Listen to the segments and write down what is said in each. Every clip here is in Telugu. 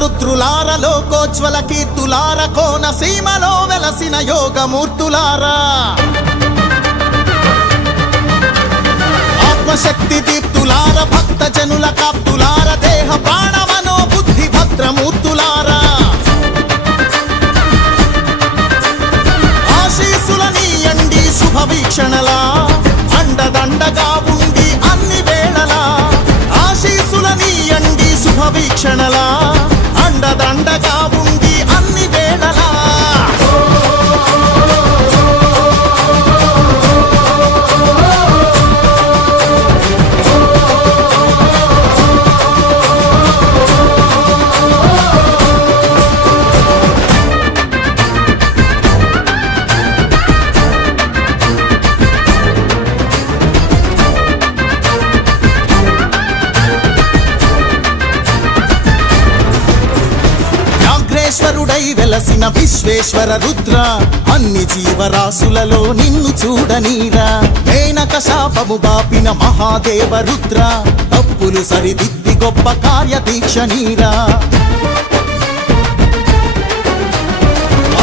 రుద్రులార లోకోజ్వల కీర్తులార కోనసీమలో వెలసిన యోగమూర్తులారా ఆత్మశక్తి దీప్తులార భక్త జనుల కాప్తులార దేహ ప్రాణమనో బుద్ధి భద్రమూర్తులారా ఆశీసులనీయండి శుభవీక్షణలా అండదండగా ఉండి అన్ని వేళలా ఆశీసులనీయండి శుభవీక్షణలా అండదండగా ఉండి అన్ని వేళలా ఈశ్వరుడై వెలసిన విశ్వేశ్వర రుద్ర అన్ని జీవరాశులలో నిన్ను చూడనీరా మేనక శాపము బాపిన మహాదేవ రుద్ర తప్పులు సరిదిద్ది గొప్ప కార్యదీక్ష నీరా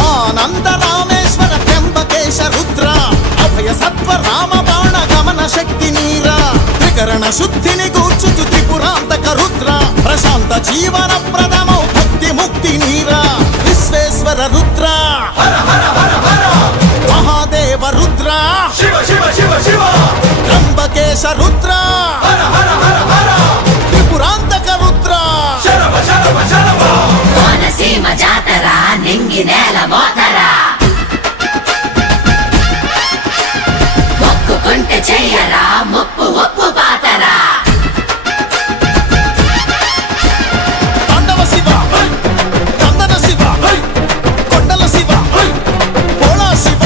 ఆనంద రామేశ్వర త్ర్యంబకేశ రుద్ర అభయ సత్వ రామ బాణ గమన శక్తి నీరా త్రికరణ శుద్ధిని గూర్చుచు త్రిపురాంతక రుద్ర ప్రశాంత జీవన ప్రదమో భక్తి ముక్తి నీరా విశ్వేశ్వర రుద్ర హర హర హర హర మహాదేవ రుద్ర శివ శివ శివ శివ త్ర్యంబకేశ రుద్ర హర హర హర హర త్రిపురాంతక రుద్ర శరవ శరవ శరవ కోనసీమ జాతర నింగి నేల మోతర మొక్కుకుంటే చెయ్యరా ముప్పు ఒప్పు పాతరా తాండవ శివ తందన శివ కొండల శివ పోళా శివ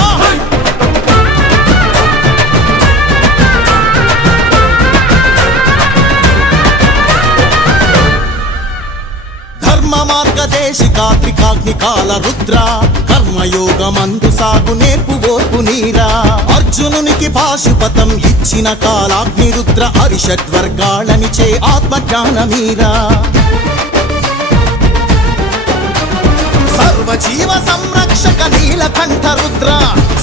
ధర్మ మార్గదేశికా త్రికాగ్నికాల రుద్ర కర్మయోగమందు సాగు నేర్పు ఓర్పు నీరా అర్జునునికి పాశుపతం ఇచ్చిన కాలాగ్ని రుద్ర అరిషడ్వర్గాళనిచే ఆత్మజ్ఞానమీరా సర్వజీవ సంరక్షక నీలకంఠ రుద్ర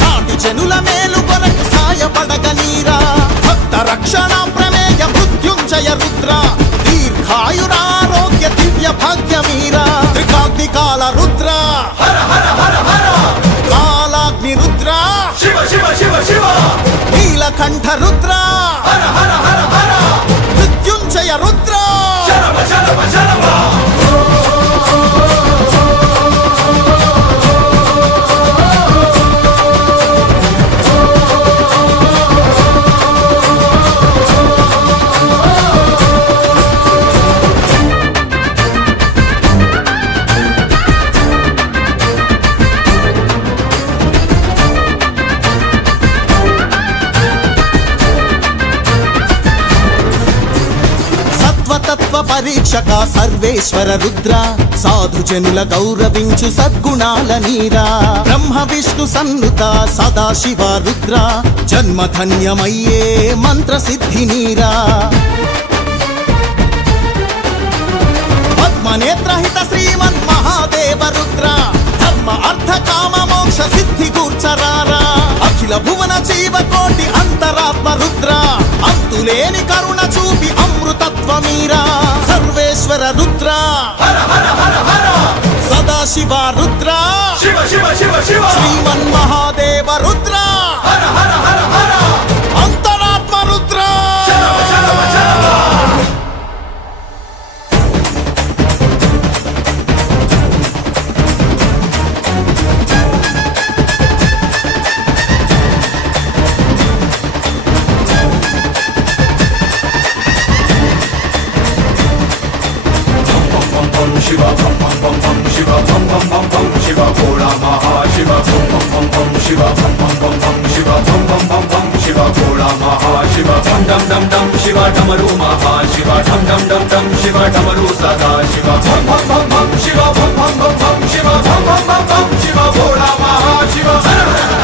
సాటి జనుల మేలు కొరకు సాయపడగ నీరా భక్త రక్షణ ప్రమేయ మృత్యుంజయ రుద్ర దీర్ఘాయురారోగ్య దివ్య భాగ్యమీరా త్రికాగ్నికాల రుద్ర హర హర హర హర కాలాగ్ని రుద్ర శివ శివ శివ శివ నీలకంఠ రుద్ర హర హర హర హర మృత్యుంజయ రుద్ర శరవ శరవ శరవ తత్వ పరీక్షక సర్వేశ్వర రుద్ర సాధు జనుల గౌరవించు సద్గుణాల నీరా బ్రహ్మ విష్ణు సన్నుత సదాశివ రుద్ర జన్మధన్యమయ్యే మంత్ర సిద్ధి నీరా పద్మనేత్రహిత శ్రీమన్ మహాదేవ రుద్ర ధర్మ అర్థ కామ మోక్ష సిద్ధి కూర్చరారా అఖిల భువన జీవకోటి అంతరాత్మ రుద్ర అంతులేని కరుణ చూపి అమృతత్వమీరా సర్వేశ్వర రుద్ర హర హర హర హర సదాశివ రుద్ర శివ శివ శివ శివ శ్రీమన్ మహాదేవ రుద్ర హర హర హర హర అంతరాత్మ Rudra శరవ శరవ శరవ Shiva bum bum bum bum Shiva bum bum bum bum Shiva Bhola Maha Shiva bum bum bum bum Shiva bum bum bum bum Shiva bum bum bum bum Shiva Bhola Maha Shiva dum dum dum dum Shiva Damaru Maha Shiva dum dum dum dum Shiva Damaru Sada Shiva bum bum bum bum Shiva bum bum bum bum Shiva bum bum bum bum Shiva Bhola Maha Shiva